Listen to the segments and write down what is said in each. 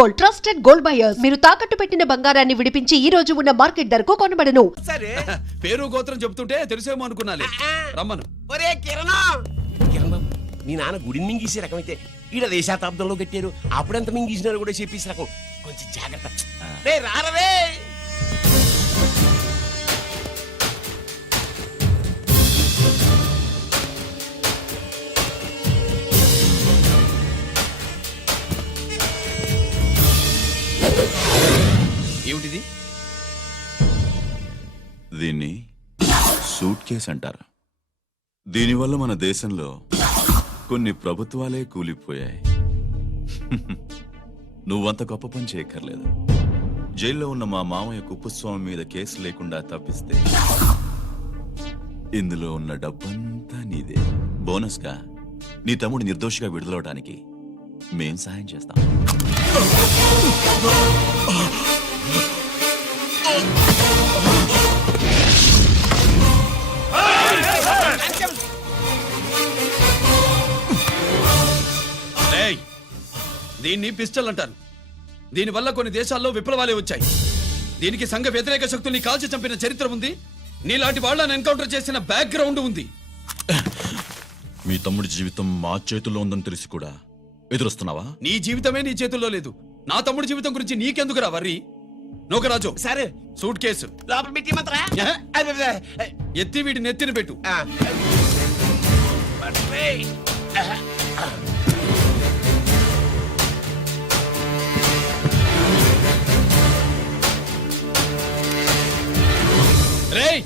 Gold, trusted gold buyers. మీరు తాకట్టు పెట్టిన బంగారాన్ని విడిపించి ఈ రోజు ఉన్న మార్కెట్ ధరకు కొనబడను. సరే పేరు గోత్రం చెప్తుంటే తెలిసేమో అనుకున్నాలే. రమ్మను. ఒరే కిరణ్ కిరణ్ బాబు, మీ నాన్న గుడిని మింగేసే రకం అయితే ఈడ దేశాతాబ్దంలో కట్టారు. అప్పుడెంత మింగేసినారు కూడా చెప్పేసి రకం. కొంచెం జాగ్రత్త. రే రారవే. ఏమిటిది? దీన్ని సూట్ కేస్ అంటారు. దీనివల్ల మన దేశంలో కొన్ని ప్రభుత్వాలే కూలిపోయాయి. నువ్వంత గొప్ప పని చేయక్కర్లేదు. జైల్లో ఉన్న మా మామయ్య కుప్పస్వామి మీద కేసు లేకుండా తప్పిస్తే ఇందులో ఉన్న డబ్బంతా నీదే. బోనస్గా నీ తమ్ముడు నిర్దోషిగా విడుదలవడానికి మేం సహాయం చేస్తాం. దీన్ని పిస్టల్ అంటారు. దీనివల్ల కొన్ని దేశాల్లో విప్లవాలే వచ్చాయి. దీనికి సంఘ వ్యతిరేక శక్తుల్ని కాల్చి చంపిన చరిత్ర ఉంది. నీలాంటి వాళ్ళని ఎన్కౌంటర్ చేసిన బ్యాక్గ్రౌండ్ ఉంది. మీ తమ్ముడి జీవితం మా చేతుల్లో ఉందని తెలిసి కూడా ఎదురొస్తున్నావా? నీ జీవితమే నీ చేతుల్లో లేదు. నా తమ్ముడి జీవితం గురించి నీకెందుకురా వర్రీ? నోకరాజు, సరే సూట్ కేసు లోపల పెట్టి మంత్రా ఎత్తి వీడి నెత్తిన పెట్టు. రేయ్,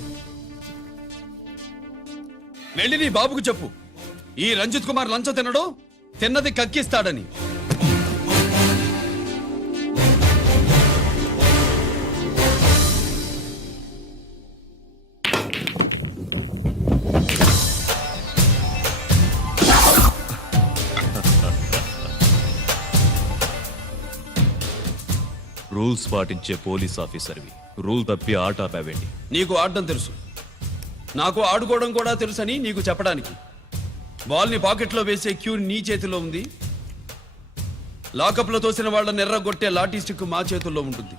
వెళ్ళి నీ బాబుకు చెప్పు, ఈ రంజిత్ కుమార్ లంచం తినడు, తిన్నది కక్కిస్తాడని. రూల్స్ పాటించే పోలీస్ ఆఫీసర్వి, రూల్ తప్పి ఆట ఆపావేంటి? నీకు ఆడడం తెలుసు, నాకు ఆడుకోవడం కూడా తెలుసని నీకు చెప్పడానికి. బాల్ని పాకెట్లో వేసే క్యూ నీ చేతిలో ఉంది. లాకప్లో తోసిన వాళ్ళని ఎర్రగొట్టే లాఠీ స్టిక్ మా చేతుల్లో ఉంటుంది.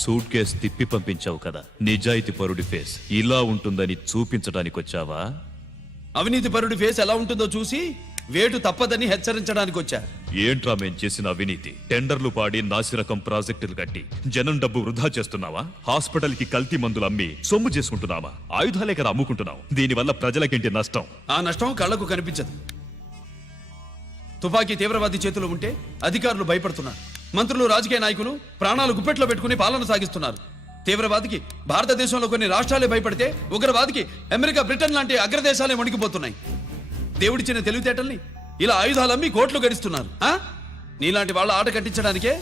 సూట్ కేస్ తిప్పి పంపించావు కదా, నిజాయితీ పరుడి ఫేస్ ఇలా ఉంటుందని చూపించడానికి వచ్చావా? అవినీతి పరుడి ఫేస్ ఎలా ఉంటుందో చూసి వేటు తప్పదని హెచ్చరించడానికి వచ్చా. ఏంట్రా మేం చేసిన అవినీతి? టెండర్లు పాడి నాసిరకం ప్రాజెక్టులు కట్టి జనం డబ్బు వృధా చేస్తున్నావా? హాస్పిటల్ కి కల్తీ మందులు అమ్మి సొమ్ము చేసుకుంటున్నావా? ఆయుధాలే కదా అమ్ముకుంటున్నావు. దీనివల్ల ప్రజలకేంటి నష్టం? ఆ నష్టం కళ్లకు కనిపించదు. తుపాకీ తీవ్రవాది చేతిలో ఉంటే అధికారులు భయపడుతున్నారు. మంత్రులు, రాజకీయ నాయకులు ప్రాణాలు గుప్పెట్లో పెట్టుకుని పాలన సాగిస్తున్నారు. తీవ్రవాదికి భారతదేశంలో కొన్ని రాష్ట్రాలే భయపడితే ఉగ్రవాదికి అమెరికా, బ్రిటన్ లాంటి అగ్రదేశాలే వణికిపోతున్నాయి. దేవుడిచ్చిన తెలివితేటల్ని ఇలా ఆయుధాలమ్మి కోట్లు గడిస్తున్నారు. నీలాంటి వాళ్ళ ఆట కట్టించడానికే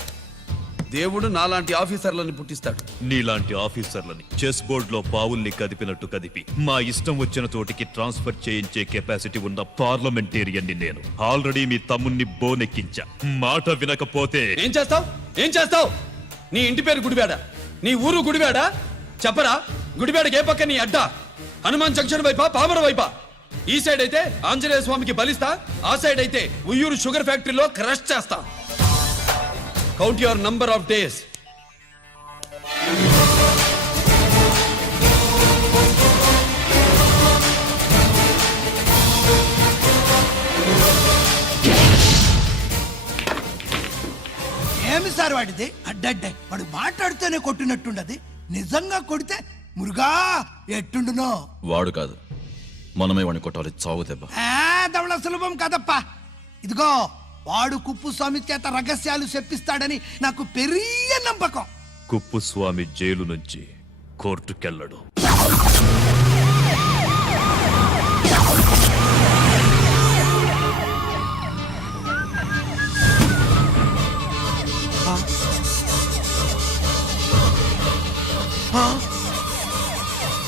దేవుడు నాలాంటి ఆఫీసర్లని పుట్టిస్తాడు. నీలాంటి ఆఫీసర్లని చెస్ బోర్డ్ లో పావుల్ని కదిపినట్టు కదిపి మా ఇష్టం వచ్చిన చోటికి ట్రాన్స్ఫర్ చేయించే కెపాసిటీ ఉన్న పార్లమెంటేరియన్ ని నేను. ఆల్రెడీ మీ తమ్ముణ్ణి బోనెక్కించా. మాట వినకపోతే ఏం చేస్తావు? నీ ఇంటి పేరు గుడివాడ, నీ ఊరు గుడివాడ. చెప్పరా, గుడివాడకి ఏ పక్క నీ అడ్డ? హనుమాన్ జంక్షన్ వైపా, పామర వైపా? ఈ సైడ్ అయితే ఆంజనేయ స్వామికి బలిస్తా, ఆ సైడ్ అయితే ఉయ్యూరు షుగర్ ఫ్యాక్టరీలో క్రష్ చేస్తా. Count your number of days. ఏమి సార్ వాడిది? అడ్డడ్డే వాడు మాట్లాడితేనే కొట్టినట్టుండది. నిజంగా కొడితే మురుగా ఎట్టుండునో. వాడు కాదు, మనమే వాడిని కొట్టాలి. చావు దెబ్బ. దవళ సులభం కదప్పా. ఇదిగో, వాడు కుప్పుస్వామి చేత రహస్యాలు చెప్పిస్తాడని నాకు పెరియ నమ్మకం. కుప్పుస్వామి జైలు నుంచి కోర్టుకెళ్ళడు.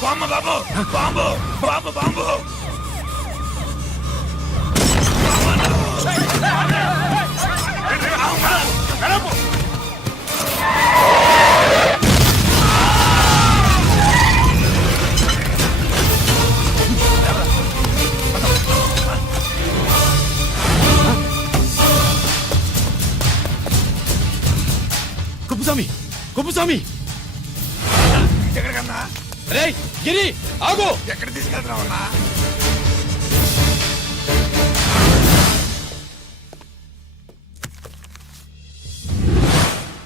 బాంబు బాబు, bomb bomb bomb. Kuppuswamy Kuppuswamy ఎక్కడికన్నా రే గిరి ఆగు. ఎక్కడ తీసుకెళ్తున్నావు అన్నా?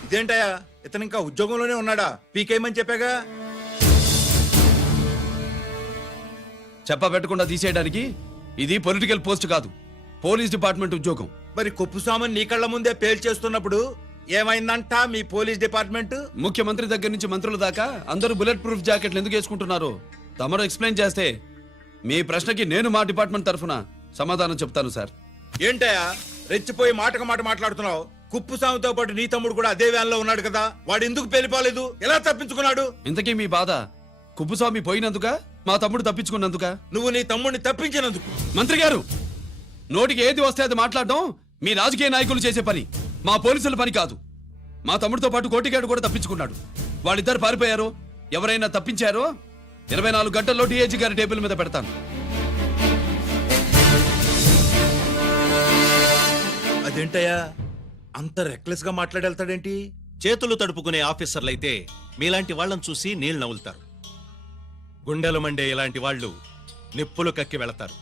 ఇదేంటయ్యా ఇతను ఇంకా ఉద్యోగంలోనే ఉన్నాడా? పీకేయమని చెప్పాగా. చెప్ప పెట్టకుండా తీసేయడానికి ఇది పొలిటికల్ పోస్ట్ కాదు, పోలీస్ డిపార్ట్మెంట్ ఉద్యోగం. మరి కుప్పుస్వామిని నీ కళ్ళ ముందే పేల్చేస్తున్నప్పుడు ఏమైందంట మీ పోలీస్ డిపార్ట్మెంట్? ముఖ్యమంత్రి దగ్గర నుంచి మంత్రుల దాకా అందరూ బుల్లెట్ ప్రూఫ్ జాకెట్లు ఎందుకు వేసుకుంటున్నారు తమరు ఎక్స్ప్లెయిన్ చేస్తే మీ ప్రశ్నకి నేను మా డిపార్ట్మెంట్ తరఫున సమాధానం చెప్తాను సార్. ఏంటయ్యా రెచ్చిపోయి మాటకు మాట మాట్లాడుతున్నావు? కుప్పుస్వామితో పాటు నీ తమ్ముడు కూడా అదే వ్యాన్ లో ఉన్నాడు కదా, వాడు ఎందుకు పేలిపోలేదు? ఎలా తప్పించుకున్నాడు? ఇంతకీ మీ బాధ కుప్పుస్వామి పోయినందుక మా తమ్ముడు తప్పించుకున్నందుక? నువ్వు నీ తమ్ముడిని తప్పించినందుకు. మంత్రి గారు, నోటికి ఏది వస్తే అది మాట్లాడడం మీ రాజకీయ నాయకులు చేసే పని, మా పోలీసుల పని కాదు. మా తమ్ముడితో పాటు కోటిగాడు కూడా తప్పించుకున్నాడు. వాళ్ళిద్దరు పారిపోయారు. ఎవరైనా తప్పించారో 24 గంటల్లో డిఐజీ గారి టేబుల్ మీద పెడతాను. అదేంటయ్యా అంత రెక్లెస్ గా మాట్లాడేళ్తాడేంటి? చేతులు తడుపుకునే ఆఫీసర్లైతే మీలాంటి వాళ్ళని చూసి నీళ్లు నవ్వులుతారు. గుండెలు మండే ఇలాంటి వాళ్ళు నిప్పులు కక్కి వెళతారు.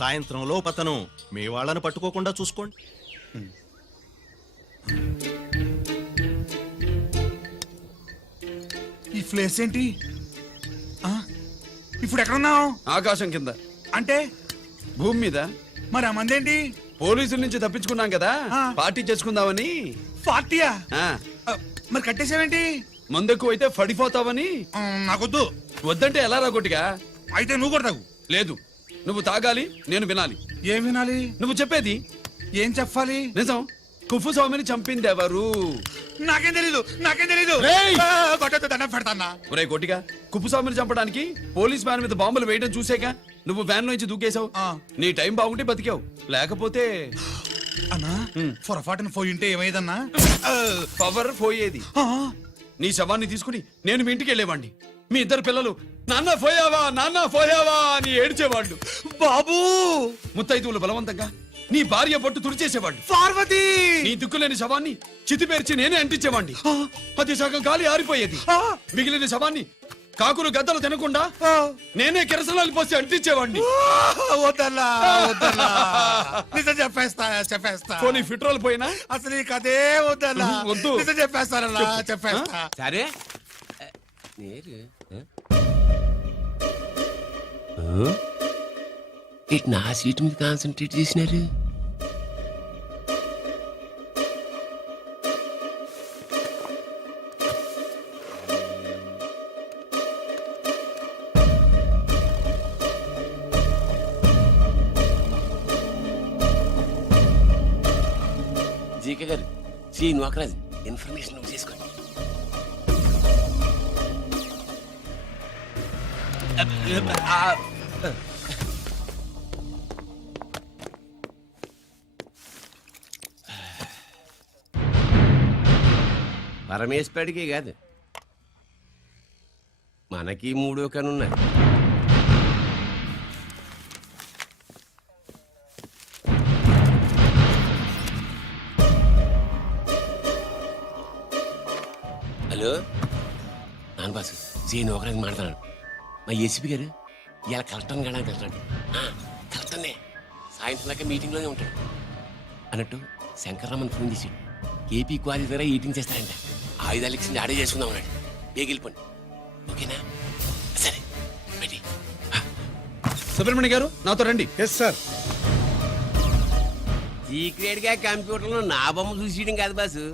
సాయంత్రంలో పతను మీ వాళ్ళను పట్టుకోకుండా చూసుకోండి. ఈ ప్లేస్ ఏంటి? ఆ? ఇప్పుడు ఎక్కడున్నావు? ఆకాశం కింద అంటే భూమి మీద. మరి ఆ మందేంటి? పోలీసుల నుంచి తప్పించుకున్నాం కదా, ఆ. పార్టీ చేసుకుందామని. పార్టీయా? ఆ, మరి కట్టేసావేంటి? మందెక్కువ అయితే పడిపోతావని. నాకొద్దు. వద్దంటే ఎలా రాగొట్టిగా? అయితే నువ్వు కూడా తాగు. లేదు, నువ్వు తాగాలి, నేను వినాలి. ఏం వినాలి? నువ్వు చెప్పేది ఏం చెప్పాలి? నిజం. కుప్పుస్వామిని చంపింది ఎవరు? నాకేం తెలీదు, నాకేం తెలీదు. రేయ్! కొట్టద్దు, దండం పెడతానా? ఒరే కొట్టిగా, కుప్పుస్వామిని చంపడానికి పోలీస్ వ్యాన్ మీద బాంబులు వేయడం చూసాక నువ్వు వ్యాన్ నుంచి దూకేశావు. ఆ. నీ టైం బాగుంటే బతికావు, లేకపోతే అన్నా పొరపాటున పోయింటే ఏమైందన్నా? పవర్ పోయేది. నీ శవాన్ని తీసుకుని నేను మీ ఇంటికి వెళ్ళేవాడిని. మీ ఇద్దరు పిల్లలు నాన్న పోయావా నాన్న పోయావా అని ఏడ్చేవాళ్ళు. బాబు, ముత్తైదువులు బలవంతంగా నీ భార్య పట్టు తుడిచేసేవాళ్ళు. పార్వతి, నీ దిక్కులేని శవాన్ని చితిపేర్చి నేనే అంటించేవాణ్ణి. అది సగం గాలి ఆరిపోయేది. మిగిలిన శవాన్ని కాకులు గద్దలు తినకుండా నేనే కిరసనాలు పోసి అంటించేవాడిని. వద్దన్నా, వద్దన్నా. నిజం చెప్పేస్తా, చెప్పేస్తా. పోనీ ఫిట్రోల్ పోయినా అసలు నీకు అదే వద్దన్నా. వద్దు. నిజం చెప్పేస్తానన్నా, చెప్పేస్తా. సరే నేరు ఇటు నా సీటు మీద కాన్సన్ట్రేట్ చేసినారు. జీకే గారు, శ్రీ నోకరాజ్ ఇన్ఫర్మేషన్ నువ్వు చేసుకోండి. పరమేశ్వరుడికి కాదు, మనకి 3 కనున్నాయి. హలో నాన్న బాసు, సీఎన్ ఒకరికి మాట్లాడుతున్నాను. మా ఏసీపీ గారు ఇలా కలెక్టర్ని కాడానికి వెళ్తాడు. కలెక్టర్నే సాయంత్రం దాకా మీటింగ్లోనే ఉంటాడు అన్నట్టు. శంకర్రామన్ ఫోన్ చేసాడు. ఏపీ క్వారీ ద్వారా ఈటింగ్ చేస్తారంట. ఆయుధాలు ఇచ్చింది ఆడే చేసుకుందాం అన్నాడు. వెళ్ళిపోండి, ఓకేనా? సరే రెడీ. సుబ్రహ్మణ్య గారు నాతో రండి. Yes sir. సీక్రెట్ గా కంప్యూటర్లో నా బొమ్మ చూసేయడం కాదు బాసు,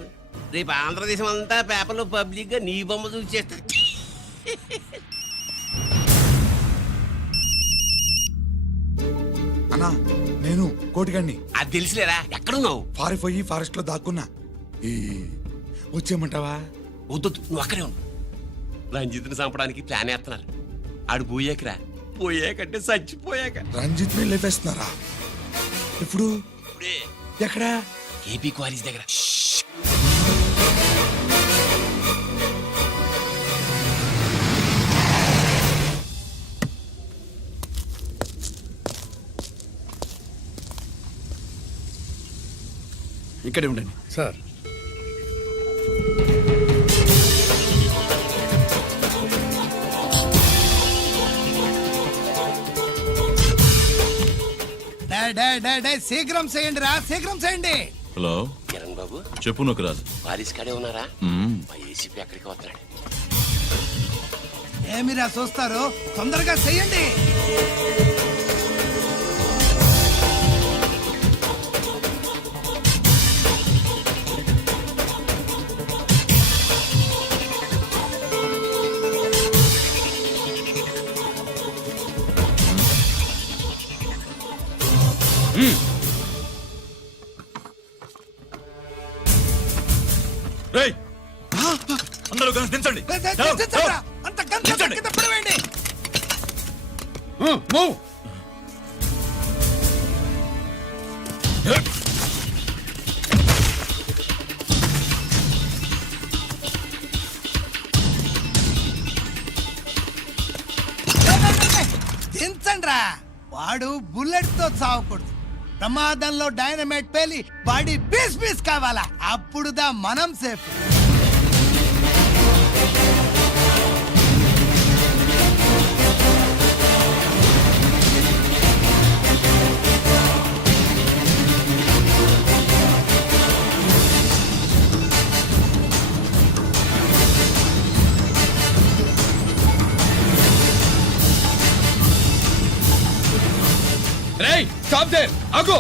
రేపు ఆంధ్రదేశం అంతా పేపర్లో పబ్లిక్ గా నీ బొమ్మ చూసేస్తారు. అన్నా, నేను కోటిగాడిని. అది తెలుసులేరా, ఎక్కడున్నావు? పారిపోయి ఫారెస్ట్ లో దాక్కున్నా. వచ్చేయమంటావా? వద్దొద్దు, నువ్వు అక్కడే ఉండు. రంజిత్ని చంపడానికి ప్లాన్ వేస్తున్నారు. ఆడు పోయాకరా, పోయాకంటే చచ్చిపోయాక. రంజిత్ ని లేపేస్తున్నారా? ఇప్పుడు ఇప్పుడే ఎక్కడా? ఏపీ క్వారీస్ దగ్గర. ఇక్కడే ఉండండి సార్. శీఘ్రం చేయండి రా, శీఘ్రం చేయండి. హలో కిరణ్ బాబు చెప్పు నొకరాజు. వారిస్ కాడే ఉన్నారా? మ్మ్. మా ఏసీపీ అక్కడికి వస్తున్నాడు. ఏమిరా చూస్తారు, తొందరగా చెయ్యండి. రేయ్ అందరూ కలిసి దించండి. దించండిరా, అంత గంట కింద పడవేయండి. మూవ్. దించండిరా. వాడు బుల్లెట్ తో చావకూడదు. ప్రమాదంలో డైనమైట్ పేలి బాడీ పీస్ పీస్ కావాలా, అప్పుడుదా మనం సేఫ్. రేయ్ స్టాప్ దేర్, ఆగు.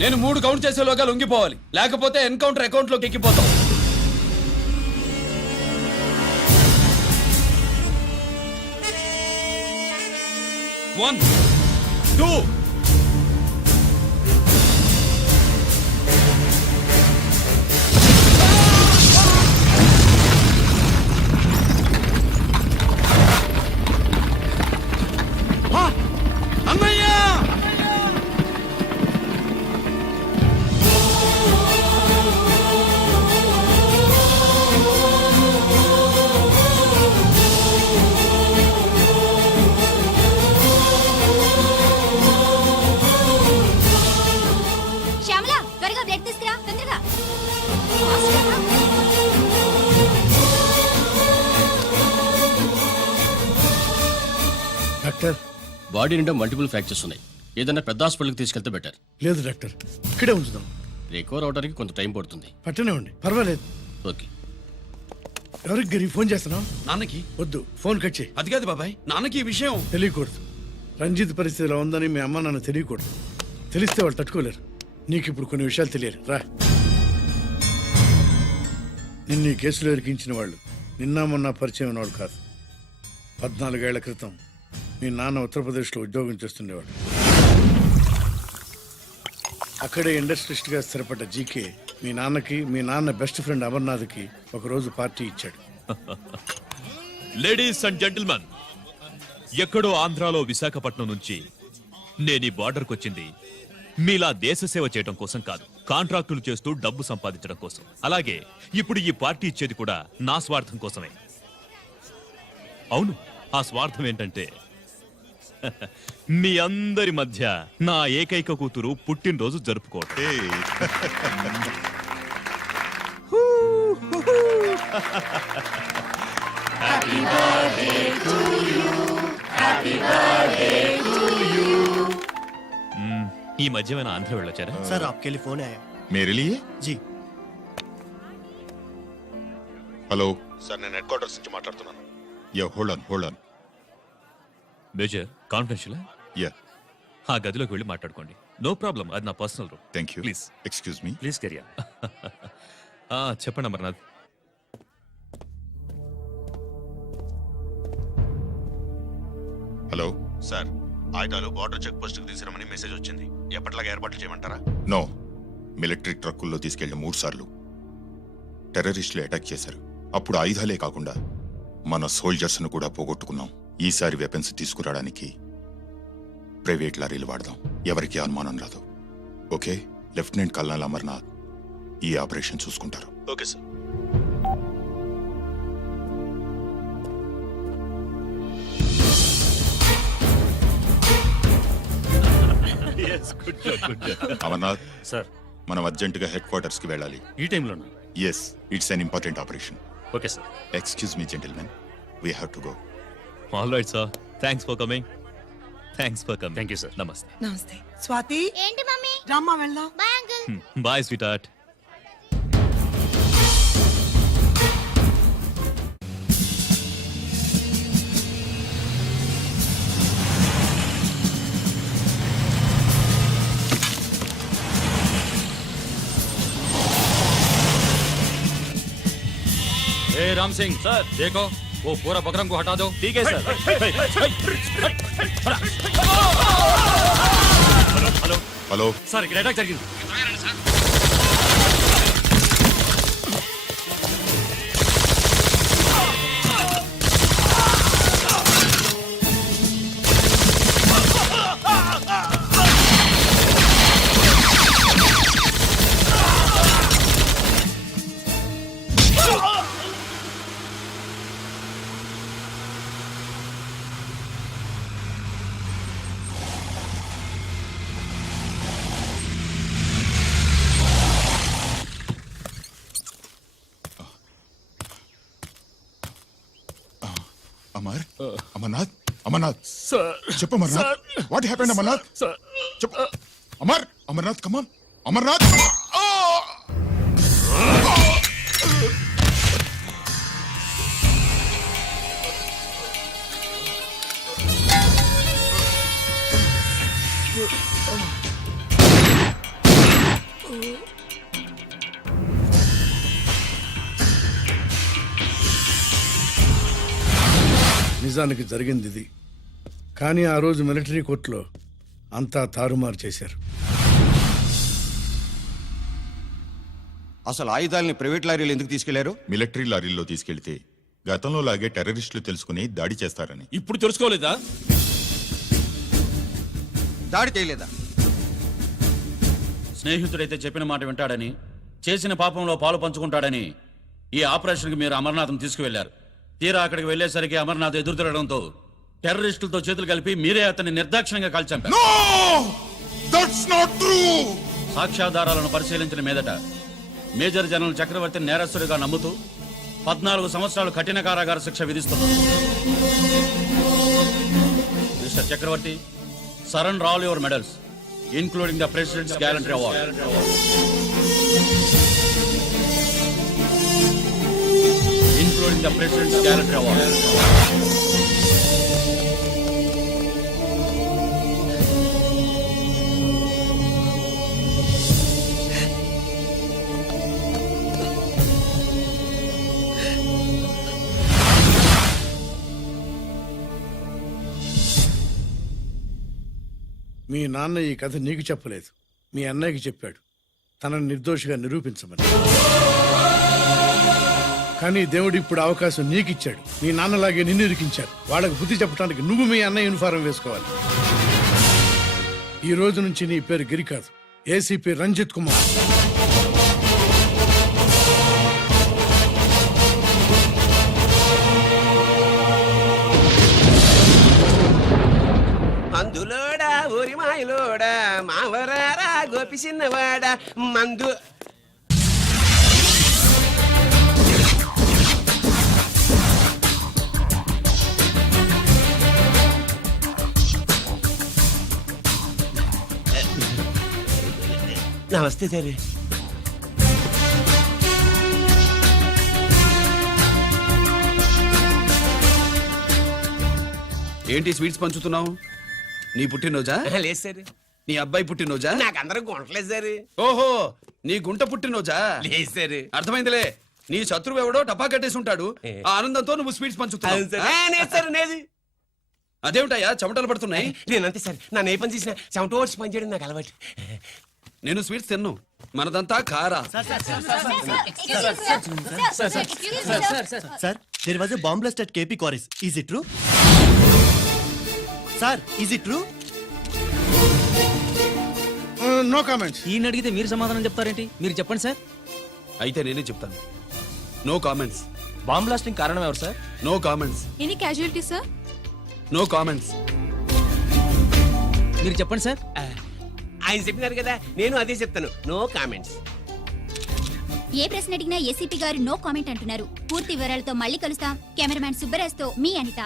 నేను 3 కౌంట్ చేసేలోగా లొంగిపోవాలి, లేకపోతే ఎన్కౌంటర్ అకౌంట్ లోకి ఎక్కిపోతాం. 1 2 అన్నయ్య. శ్యామల, త్వరగా బ్లడ్ తీసుకురా, తొందరగా. డాక్టర్, బాడీ నిండా మల్టిపుల్ ఫ్రాక్చర్స్ ఉన్నాయి. ఏదైనా పెద్ద హాస్పిటల్కి తీసుకెళ్తే బెటర్. లేదు డాక్టర్, ఇక్కడే ఉంచుదాం. రికవర్ అవడానికి కొంత టైం పడుతుంది. పట్టనే ఉండి, పర్వాలేదు. ఓకే. ఎవరికి గరి ఫోన్ చేస్తున్నావు? నాన్నకి. వద్దు, ఫోన్ కట్ చేయి. అది కాదు బాబాయ్, నాన్నకి ఈ విషయం తెలియకూడదు. రంజిత్ పరిస్థితిలో ఉందని మీ అమ్మ నాన్న తెలియకూడదు. తెలిస్తే వాళ్ళు తట్టుకోలేరు. నీకు ఇప్పుడు కొన్ని విషయాలు తెలియాలి. రా. నిన్ను ఈ కేసులో ఇరికించిన వాళ్ళు నిన్న మొన్న పరిచయం ఉన్నవాడు కాదు. 14 ఏళ్ల క్రితం మీ నాన్న ఉత్తరప్రదేశ్లో ఉద్యోగం చేస్తుండేవాడు. అక్కడే ఇండస్ట్రియలిస్ట్గా స్థిరపడ్డ జీకే మీ నాన్నకి, మీ నాన్న బెస్ట్ ఫ్రెండ్ అమర్నాథ్కి ఒకరోజు పార్టీ ఇచ్చాడు. లేడీస్ అండ్ జెంటిల్మెన్, ఎక్కడో ఆంధ్రాలో విశాఖపట్నం నుంచి నేను ఈ బార్డర్కి వచ్చింది మీలా దేశ సేవ చేయడం కోసం కాదు, కాంట్రాక్టులు చేస్తూ డబ్బు సంపాదించడం కోసం. అలాగే ఇప్పుడు ఈ పార్టీ ఇచ్చేది కూడా నా స్వార్థం కోసమే. అవును, ఆ స్వార్థం ఏంటంటే మీ అందరి మధ్య నా ఏకైక కూతురు పుట్టినరోజు జరుపుకోవటం. ఈ మధ్యమైన ఆంధ్ర వెళ్ళొచ్చారా? సార్ आपके लिए फोन आया. मेरे लिए? जी. హలో సార్, నేను హెడ్ క్వార్టర్స్ నుంచి మాట్లాడుతున్నాను. Yeah hold on. Major confidential. Yeah ఆ గదిలోకి వెళ్ళి మాట్లాడుకోండి. నో ప్రాబ్లం, అది నా personal room. Thank you. Please excuse me. Please కెరియా. చెప్పండి అమర్నాథ్. హలో సార్, ఆయుధాలు బార్డర్ చెక్ పోస్ట్ కి తీసుకురమని మెసేజ్ వచ్చింది. ఎప్పటిలాగా ఏర్పాట్లు చేయమంటారా? నో. మిలిటరీ ట్రక్కుల్లో తీసుకెళ్లిన 3 సార్లు టెర్రరిస్టులు అటాక్ చేశారు. అప్పుడు ఆయుధాలే కాకుండా మన సోల్జర్స్ ను కూడా పోగొట్టుకున్నాం. ఈసారి వెపన్స్ తీసుకురావడానికి ప్రైవేట్ లారీలు వాడదాం. ఎవరికి అనుమానం రాదు. ఓకే? లెఫ్టినెంట్ కల్నల్ అమర్నాథ్ ఈ ఆపరేషన్ చూసుకుంటారు. Okay sir. అమర్నాథ్ సార్, మనం అర్జెంటుగా హెడ్ క్వార్టర్స్ కి వెళ్ళాలి. ఈ టైంలోనా? Yes, it's an important operation. Okay sir. Excuse me gentlemen, we have to go. All right sir, thanks for coming. Thanks for coming. Thank you sir. నమస్తే. నమస్తే స్వాతి ఏంటి mummy రామ్మా వెళ్దాం. Bye uncle. Bye sweetheart. Ram Singh sir देखो वो पूरा बकरम को हटा दो. ठीक है सर. హలో హలో సార్ ఇక్కడ అటాక్ జరిగింది. అమర్ అమర్నాథ్ అమర్నాథ్ చెప్పు అమర్నాథ్ వాట్ హ్యాపెండ్ అమర్నాథ్ చెప్పు అమర్ అమర్నాథ్ కమాన్ అమర్నాథ్ నిజానికి జరిగింది ఇది, కానీ ఆ రోజు మిలిటరీ కోర్టులో అంతా తారుమారు చేశారు. అసలు ఆయుధాలని ప్రైవేట్ లారీలు ఎందుకు తీసుకెళ్లారు? మిలిటరీ లారీల్లో తీసుకెళ్తే గతంలో లాగే టెర్రరిస్టులు తెలుసుకుని దాడి చేస్తారని. ఇప్పుడు తెలుసుకోలేదా? దాడి చేయలేదా? స్నేహితుడైతే చెప్పిన మాట వింటాడని, చేసిన పాపంలో పాలు పంచుకుంటాడని ఈ ఆపరేషన్కి మీరు అమర్నాథ్ని తీసుకువెళ్లారు. తీరా అక్కడికి వెళ్లేసరికి అమర్నాథ్ ఎదురు తిరగడంతో టెర్రరిస్టులతో చేతులు కలిపి మీరే అతన్ని నిర్దాక్షిణ్యంగా కాల్చంపారు. సాక్ష్యాధారాలను పరిశీలించిన మీదట మేజర్ జనరల్ చక్రవర్తిని నేరస్తుడిగా నమ్ముతూ 14 సంవత్సరాలు కఠిన కారాగార శిక్ష విధిస్తున్నారు. Mr Chakravarthy, surrender all your medals including the president's gallantry award. Including the President's Gallantry Award. మీ నాన్న ఈ కథ నీకు చెప్పలేదు, మీ అన్నయ్యకి చెప్పాడు తనని నిర్దోషిగా నిరూపించమని. కానీ దేవుడు ఇప్పుడు అవకాశం నీకిచ్చాడు. మీ నాన్నలాగే నిన్ను ఇరికించాడు. వాళ్ళకు బుద్ధి చెప్పడానికి నువ్వు మీ అన్న యూనిఫారం వేసుకోవాలి. ఈ రోజు నుంచి నీ పేరు గిరి కాదు, ఏసీపీ రంజిత్ కుమార్. మందులోడా ఊరి మాయలోడా మావరారా గోపి చిన్నవాడా మందు. నమస్తే సార్. ఏంటి స్వీట్స్ పంచుతున్నావు? నీ పుట్టినరోజా? లేదు సార్. నీ అబ్బాయి పుట్టినరోజా? నాకు అందరూ గుంటలేదు సార్. ఓహో, నీ గుంట పుట్టినరోజా? లేదు సార్. అర్థమైందిలే. నీ శత్రువు ఎవడో టపా కట్టేసి ఉంటాడు. ఆ ఆనందంతో నువ్వు స్వీట్స్ పంచుతున్నావు. అదేమిటయ్యా చెమటలు పడుతున్నాయి? నేనంతే సార్. నన్ను ఏ పని చేసినా చెమట ఓడ్చి పని చేయడం నాకు అలవాటు. నేను స్వీట్స్ తిన్ను, మనదంతా కారా. Sir, there was a bomb blast at KP Quarries. Is it true? Sir, is it true? No comments. ఈయన అడిగితే మీరు సమాధానం చెప్తారేంటి? మీరు చెప్పండి సార్. అయితే నేనే చెప్తాను. No comments. బాంబ్ బ్లాస్టింగ్ కారణం ఎవరు sir? No comments. Any casualty sir? No comments. మీరు చెప్పండి సార్. ఆయన చెప్పినారు కదా, నేను అదే చెప్తాను. No comments. ఏ ప్రశ్న అడిగినా ఏసీపీ గారు నో కామెంట్ అంటున్నారు. పూర్తి వివరాలతో మళ్ళీ కలుస్తాం. కెమెరామ్యాన్ సుబ్బరాజ్తో మీ అనిత.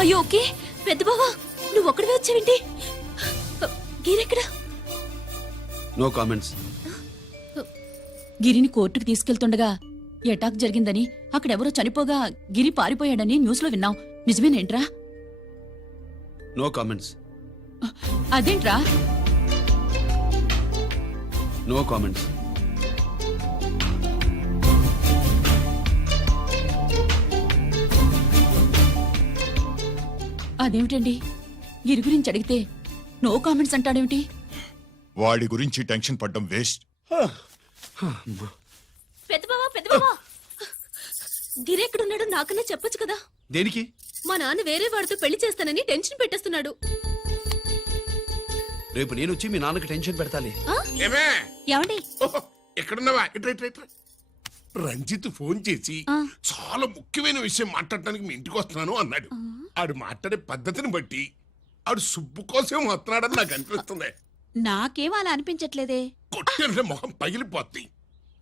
అయ్యో ఓకే పెద్ద బావా నువ్వు ఒక్కడివే వచ్చావేంటి గిరెక్కడ నో కామెంట్స్. గిరిని కోర్టుకు తీసుకెళ్తుండగా అటాక్ జరిగిందని అక్కడెవరో చనిపోగా గిరి పారిపోయాడని న్యూస్ లో విన్నాం. నిజమేనేంట్రా? No comments. అదేంట్రా? No comments. అదేమిటండి గిరి గురించి అడిగితే నో కామెంట్స్ అంటాడేమిటి? వాడి గురించి టెన్షన్ పడ్డం వేస్ట్. పెద్ద బావా గిరి ఎక్కడున్నాడో నాకన్నా చెప్పొచ్చు కదా. దేనికి? మా నాన్న వేరే వాడితో పెళ్లి చేస్తానని టెన్షన్ పెట్టేస్తున్నాడు. రేపు నేను వచ్చి మీ నాన్నకి టెన్షన్ పెడతాలి. ఏమే ఏమండి ఎక్కడున్నావా? ఇట్రా ఇట్రా ఇట్రా. రంజిత్ ఫోన్ చేసి చాలా ముఖ్యమైన విషయం మాట్లాడటానికి మీ ఇంటికి వస్తున్నాను అన్నాడు. ఆడు మాట్లాడే పద్ధతిని బట్టి ఆడు సుబ్బు కోసం వస్తున్నాడని నాకు అనిపిస్తుంది. నాకేం అలా అనిపించట్లేదే. కొట్టే మొహం పగిలిపోద్ది.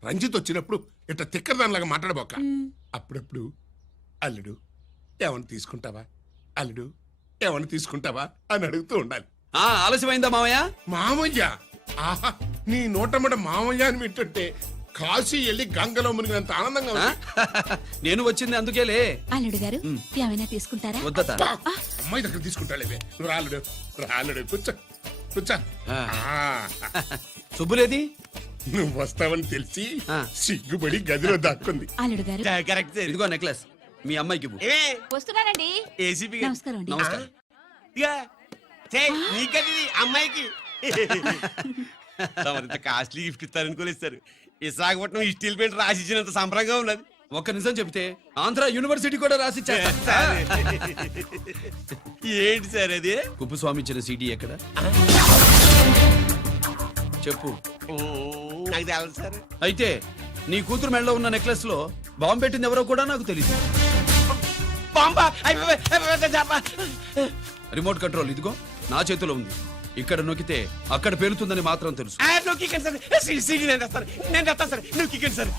రంజిత్ వచ్చినప్పుడు ఇట్లా తిక్కదానిలాగా మాట్లాడబోక. అప్పుడప్పుడు అల్లుడు ఏమన్నా తీసుకుంటావా, అల్లుడు ఏమన్నా తీసుకుంటావా అని అడుగుతూ ఉండాలి. ఆలస్యమైందా మామయ్య? మామయ్య ఆహా, నీ నోటమ్మట మామయ్య అని వింటుంటే కాశీ వెళ్ళి గంగలో మునిగినంత ఆనందంగా ఉంది. నేను వచ్చింది అందుకేలే. అల్లుడు గారు ఏమైనా తీసుకుంటారా? వద్దతా. అమ్మాయి దగ్గర తీసుకుంటాలేవే. నువ్వు రాలుడు రాలుడు కూర్చో కూర్చో. సుబ్బులేది? నువ్వు వస్తావని తెలిసి సిగ్గుపడి గదిలో దాక్కుంది. అల్లుడు గారు కరెక్ట్. ఇదిగో నెక్లెస్ మీ అమ్మాయికి ఇవ్వు. వస్తున్నానండి. ఏసీపీ నమస్కారం అండి. నమస్కారం. నీకది అమ్మాయికి ఇంత కాస్ట్లీ గిఫ్ట్ ఇస్తారనుకోలేదు సార్. విశాఖపట్నం ఈ స్టీల్ పెయింట్ రాసి ఇచ్చినంత సంబరంగా ఉన్నది. ఒక్క నిజం చెబితే ఆంధ్ర యూనివర్సిటీ కూడా రాసిచ్చా. ఏంటి సార్ అది? కుప్పస్వామి ఇచ్చిన సీడీ ఎక్కడ చెప్పు. నాకు తెలదు సార్. అయితే నీ కూతురు మెడలో ఉన్న నెక్లెస్ లో బాంబు పెట్టింది ఎవరో కూడా నాకు తెలియదు. రిమోట్ కంట్రోల్ ఇదిగో నా చేతిలో ఉంది. ఇక్కడ నొక్కితే అక్కడ పేలుతుందని మాత్రం తెలుసు. నేను తెస్తాను సార్. నువ్వు కిక్కండి సార్.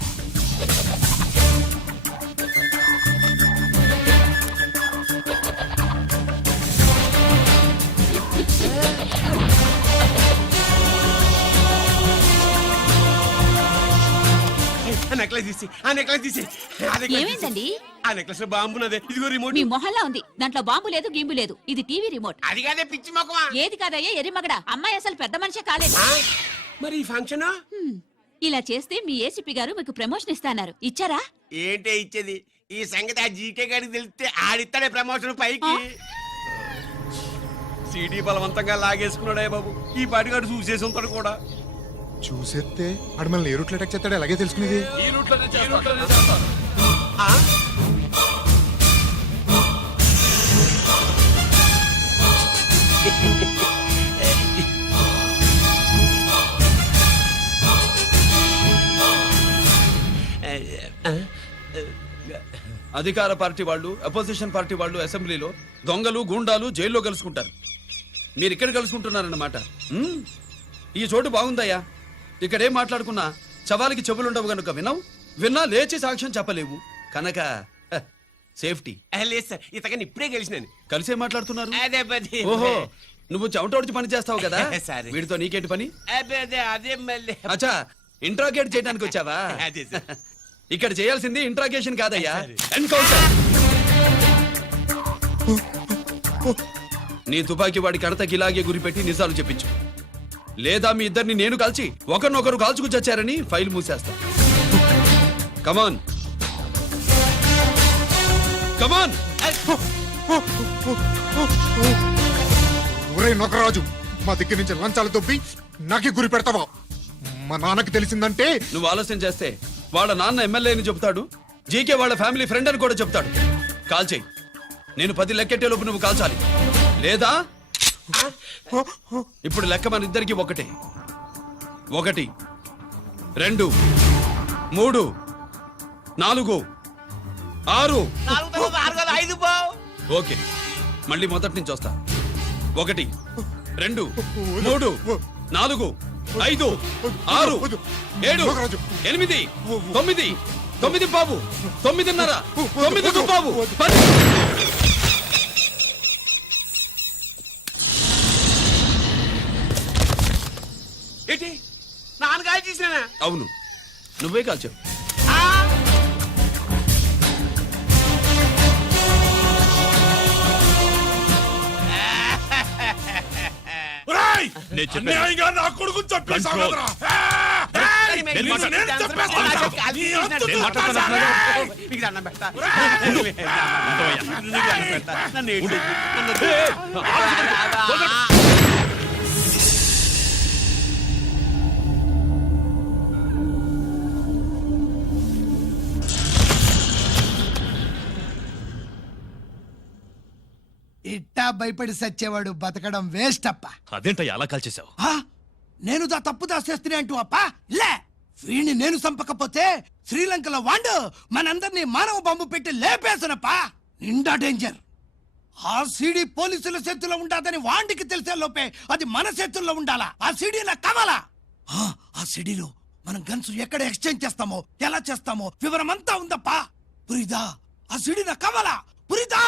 ఏమైందండి? ఆ నెక్లెస్ లో బాంబు ఉన్నదే. ఇదిగో రిమోట్. మీ మొహల్లా ఉంది. దాంట్లో బాంబు లేదు గింబు లేదు. ఇది టీవీ రిమోట్. అది కాదే పిచ్చి మొక్కమా. ఏది కాదయ్యా ఎర్రిమగడా. అమ్మాయి అసలు పెద్ద మనిషే కాలేదు. మరి ఈ ఫంక్షన్ ఇలా చేస్తే మీ ఏసీపీ గారు మీకు ప్రమోషన్ ఇస్తాన్నారు. ఇచ్చారా? ఏంటే ఇచ్చేది? ఈ సంగతి ఆ జీకే గారికి తెలిస్తే ఆడిస్తాడే ప్రమోషన్ పైకి. సీడీ బలవంతంగా లాగేసుకున్నాడే బాబు. ఈ పాటిగాడు చూసేసి ఉంటాడు కూడా. చూసేస్తే ఆడు మనల్ని ఏ రూట్లో అటాక్ చేస్తాడో ఎలాగే తెలుసుకునేది. ఈ రూట్లోనే చేస్తాను. అధికార పార్టీ వాళ్ళు, అపోజిషన్ పార్టీ వాళ్ళు అసెంబ్లీలో, దొంగలు గూండాలు జైల్లో కలుసుకుంటారు. మీరు ఇక్కడ కలుసుకుంటున్నారన్నమాట. ఈ చోటు బాగుందయ్యా. ఇక్కడేం మాట్లాడుకున్నా శవాలకి చెవులుండవు గనుక విన్నా లేచి సాక్ష్యం చెప్పలేవు కనుక సేఫ్టీ. లేదు సార్, ఇతగాని ఇప్పుడే కలిసినాను. కలిసే మాట్లాడుతున్నారు. అదే పది. ఓహో, నువ్వు చెమటోడిచి పని చేస్తావు కదా. సరే. వీడితో నీకేంటి పని? అదే మళ్ళీ. అచ్చా, ఇంట్రాగేట్ చేయడానికి వచ్చావా? అదే సార్. ఇక్కడ చేయాల్సింది ఇంట్రాగేషన్ కాదయ్యా, ఎన్కౌంటర్. నీ తుపాకీ వాడి కడతకి ఇలాగే గురిపెట్టి నిజాలు చెప్పించు. లేదా మీ ఇద్దరిని నేను కాల్చి ఒకరినొకరు కాల్చుకు చచ్చారని ఫైల్ మూసేస్తా. కమాన్ కమాన్. ఒరే నొకరాజు, మా దగ్గర నుంచి లంచాలు దొబ్బి నాకే గురి పెడతావా? మా నాన్నకి తెలిసిందంటే నువ్వు ఆలస్యం చేస్తే వాళ్ళ నాన్న ఎమ్మెల్యే అని చెప్తాడు, జీకే వాళ్ళ ఫ్యామిలీ ఫ్రెండ్ అని కూడా చెప్తాడు. కాల్ చేయి. నేను 10 లెక్కెట్టే లోపు నువ్వు కాల్చాలి. లేదా ఇప్పుడు లెక్క మన ఇద్దరికి ఒకటే. 1 2 3 4 6. ఓకే, మళ్ళీ మొదటి నుంచి వస్తా. 1 2 3 4 5 6 7 8 9 9 బాబు 9:30 9 బాబు 10. ఏంటి నాన్నగారు చేసినా అవును, నువ్వే కాల్చావు. నేను చెప్పాను. అన్యాయంగా నా కొడుకుని చంపేశావు Control. కదరా. నేను నిన్ను నేను చంపేస్తాను. నీ అంతు నేను చూస్తాను. మాట్లాడుతున్నా. మీకు దండం పెడతా ఇట్టా భయపడి సచ్చేవాడు బతకడం వేస్ట్ అప్ప. అదేంటయ్యా అలా కాల్చేశావు? నేను దా తప్పు దాచేస్తున్నా అంటూ అప్ప లే. వీణ్ణి నేను చంపకపోతే శ్రీలంకలో వాండు మనందరినీ మానవ బాంబు పెట్టి లేపేసనప్ప. నిండా డేంజర్. ఆ సీడీ పోలీసుల చేతుల్లో ఉండాదని వాండికి తెలిసే లోపే అది మన చేతుల్లో ఉండాలా. ఆ సీడీలా కావాలా? ఆ సీడీలో మనం గన్స్ ఎక్కడ ఎక్స్చేంజ్ చేస్తామో, ఎలా చేస్తామో వివరం అంతా ఉందప్ప. పురిదా ఆ సీడీలా కావాలా? పురిదా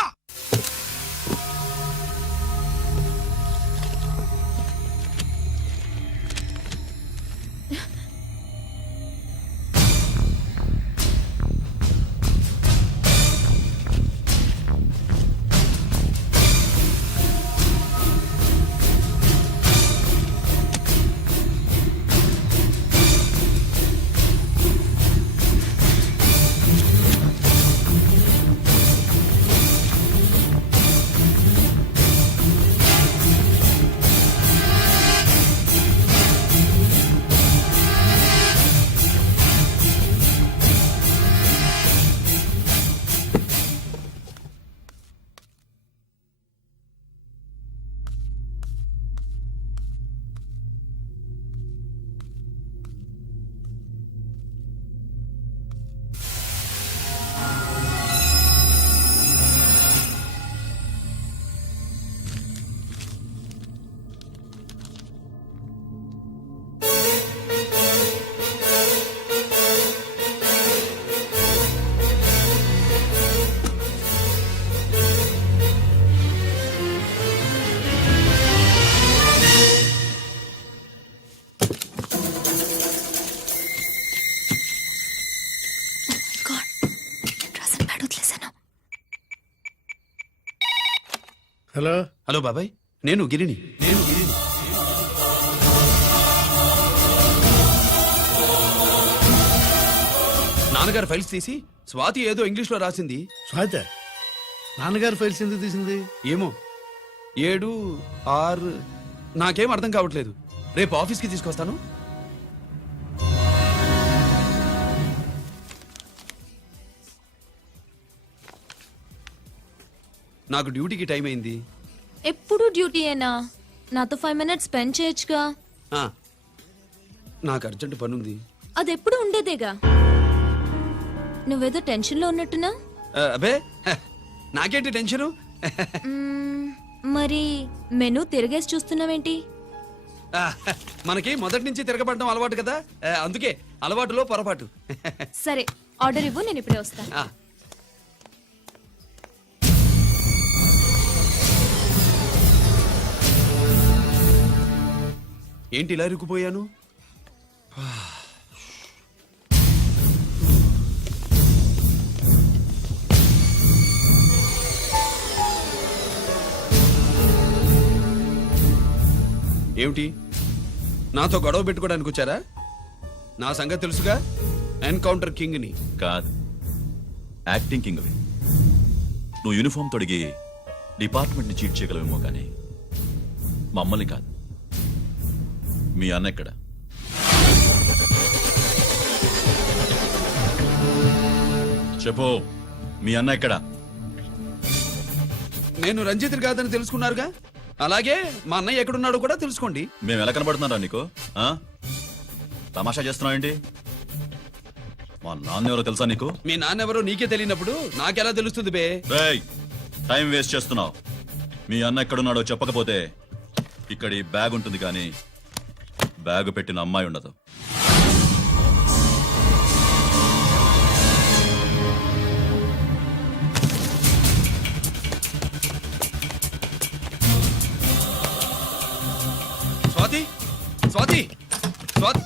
హలో హలో బాబాయ్, నేను గిరిని. నాన్నగారు ఫైల్స్ తీసి స్వాతి ఏదో ఇంగ్లీష్ లో రాసింది. స్వాత నాన్నగారు ఫైల్స్ ఎందుకు తీసింది? ఏమో 7, 6 నాకేం అర్థం కావట్లేదు. రేపు ఆఫీస్కి తీసుకొస్తాను. నాకు డ్యూటీకి టైం అయింది. ఎప్పుడు డ్యూటీయేనా? నాతో 5 minutes స్పెండ్ చేయొచ్చుగా. ఆ, నాకు అర్జెంట్ పనుంది. అది ఎప్పుడు ఉండేదేగా. నువ్వేదో టెన్షన్లో ఉన్నట్టున్నా? అబే నాకేంటి టెన్షను? మరి మెనూ తిరిగేసి చూస్తున్నావేంటి? మనకి మొదటి నుంచి తిరగబడడం అలవాటు కదా, అందుకే అలవాటులో పొరపాటు. సరే ఆర్డర్ ఇవ్వు, నేను ఇప్పుడే వస్తాను. ఆ, ఏంటి ఇలా ఇరుక్కుపోయాను? ఏమిటి, నాతో గొడవ పెట్టుకోవడానికి వచ్చారా? నా సంగతి తెలుసుగా, ఎన్కౌంటర్ కింగ్ని. కాదు, యాక్టింగ్ కింగ్. నువ్వు యూనిఫామ్ తొడిగి డిపార్ట్మెంట్ని చీట్ చేయగలవేమో కానీ మమ్మల్ని కాదు. మీ అన్న ఎక్కడ? చెప్పు, మీ అన్న ఎక్కడ? నేను రంజిత్ కాదని తెలుసుకున్నారుగా, అలాగే మా అన్నయ్య ఎక్కడున్నాడో కూడా తెలుసుకోండి. మేము ఎలా కనబడుతున్నారా నీకు? ఆ? తమాషా చేస్తున్నావు ఏంటి? మా నాన్న ఎవరో తెలుసా నీకు? మీ నాన్నెవరో నీకే తెలియనప్పుడు నాకెలా తెలుస్తుంది బే? రేయ్, టైం వేస్ట్ చేస్తున్నావు. మీ అన్న ఎక్కడున్నాడో చెప్పకపోతే ఇక్కడ ఈ బ్యాగ్ ఉంటుంది కానీ బ్యాగ్ పెట్టిన అమ్మాయి ఉండదు. Swathi, Swathi, Swathi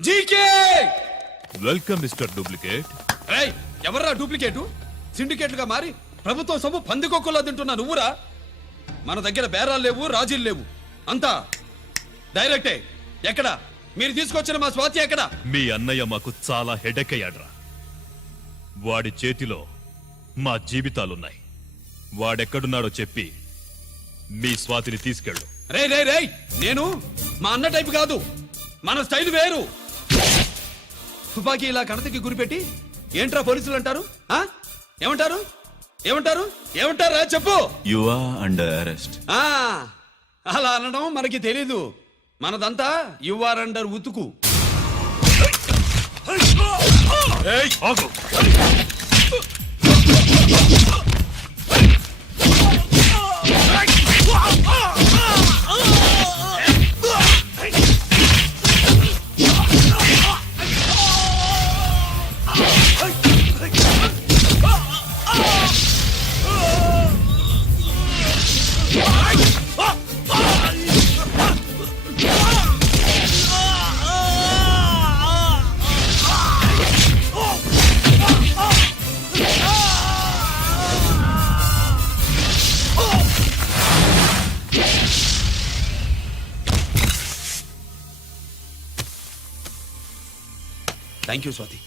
GK welcome mister duplicate. ఏయ్ ఎవర్రా డూప్లికేటు? సిండికేట్లుగా మారి ప్రభుత్వం సొమ్ము పందికొక్కులా తింటున్నా నువ్వురా? మన దగ్గర బేరాలు లేవు, రాజీలు లేవు, అంతా డైరెక్టే. ఎక్కడ మీరు తీసుకొచ్చిన మా స్వాతి ఎక్కడ? మీ అన్నయ్య మాకు చాలా హెడెక్ అయ్యాడ్రా. వాడి చేతిలో మా జీవితాలున్నాయి. వాడెక్కడున్నాడో చెప్పి మీ స్వాతిని తీసుకెళ్ళు. రే రే రే నేను మా అన్న టైపు కాదు, మన స్టైల్ వేరు. తుపాకీ ఇలా కణతకి గురిపెట్టి ఏంట్రా పోలీసులు అంటారు? ఆ? ఏమంటారు ఏమంటారు ఏమంటారా చెప్పు. You are under arrest. ఆ అలా అనడం మనకి తెలీదు. మనదంతా యు ఆర్ అండర్ ఉతుకు. ఆగు. Thank you Swathi.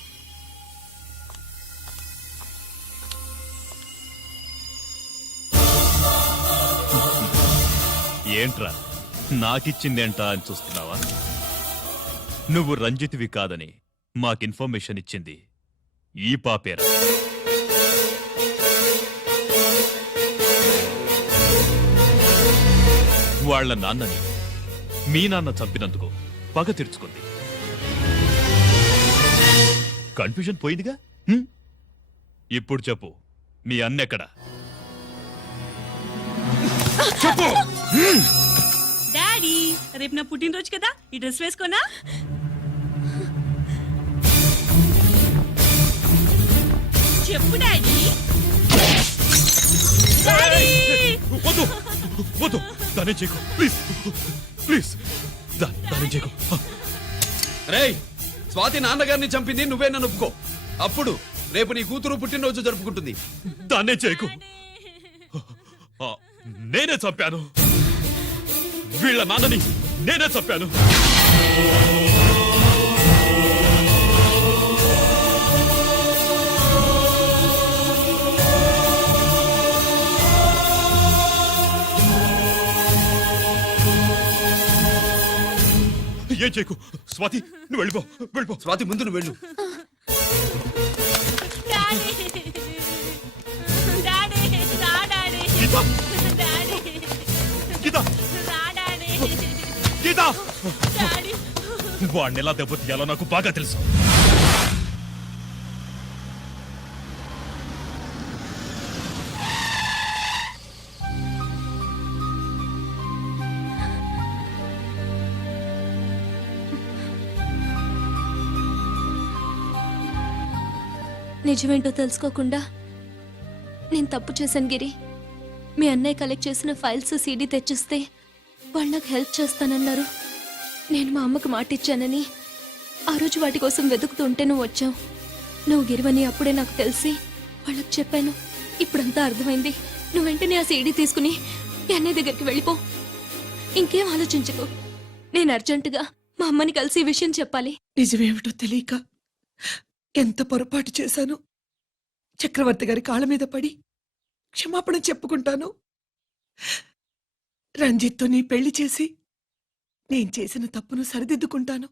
ఏంట్రా నాకిచ్చిందేంటా అని చూస్తున్నావా? నువ్వు రంజిత్వి కాదని మాకు ఇన్ఫర్మేషన్ ఇచ్చింది ఈ పాపేరా. వాళ్ళ నాన్నని మీ నాన్న చంపినందుకు పగ తీర్చుకుంది. కన్ఫ్యూజన్ పోయిందిగా. ఇప్పుడు చెప్పు, మీ అన్నెక్కడా? డాడీ రేపు నా పుట్టినరోజు కదా, ఈ డ్రెస్ వేసుకోనా? చెప్పు డాడీ. వద్దు వద్దు, దానే చేయకు ప్లీజ్ ప్లీజ్, దానే చేయకు. రేయ్ స్వాతి నాన్నగారిని చంపింది నువ్వేనని ఒప్పుకో. అప్పుడు రేపు నీ కూతురు పుట్టినరోజు జరుపుకుంటుంది. దాన్నే చేయకు. నేనే చంపాను, వీళ్ళ నాన్నని నేనే చంపాను. ఏం చేయకు స్వాతి, నువ్వు వెళ్ళిపో వెళ్ళిపో. స్వాతి ముందు నువ్వు వెళ్ళు. వాడిని ఎలా దెబ్బతీయాలో నాకు బాగా తెలుసు. నిజమేంటో తెలుసుకోకుండా నేను తప్పు చేశాను గిరి. మీ అన్నయ్య కలెక్ట్ చేసిన ఫైల్స్ సీడీ తెచ్చిస్తే వాళ్ళు నాకు హెల్ప్ చేస్తానన్నారు. నేను మా అమ్మకు మాట ఇచ్చానని ఆ రోజు వాటి కోసం వెతుకుతుంటే నువ్వు వచ్చావు. నువ్వు గిరివని అప్పుడే నాకు తెలిసి వాళ్ళకి చెప్పాను. ఇప్పుడంతా అర్థమైంది. నువ్వు వెంటనే ఆ సీడీ తీసుకుని మీ అన్నయ్య దగ్గరికి వెళ్ళిపో. ఇంకేం ఆలోచించకు. నేను అర్జెంటుగా మా అమ్మని కలిసి ఈ విషయం చెప్పాలి. నిజమేమిటో తెలియక ఎంత పొరపాటు చేశాను. చక్రవర్తి గారి కాళ్ళ మీద పడి క్షమాపణ చెప్పుకుంటాను. రంజిత్తో నీ పెళ్లి చేసి నేను చేసిన తప్పును సరిదిద్దుకుంటాను.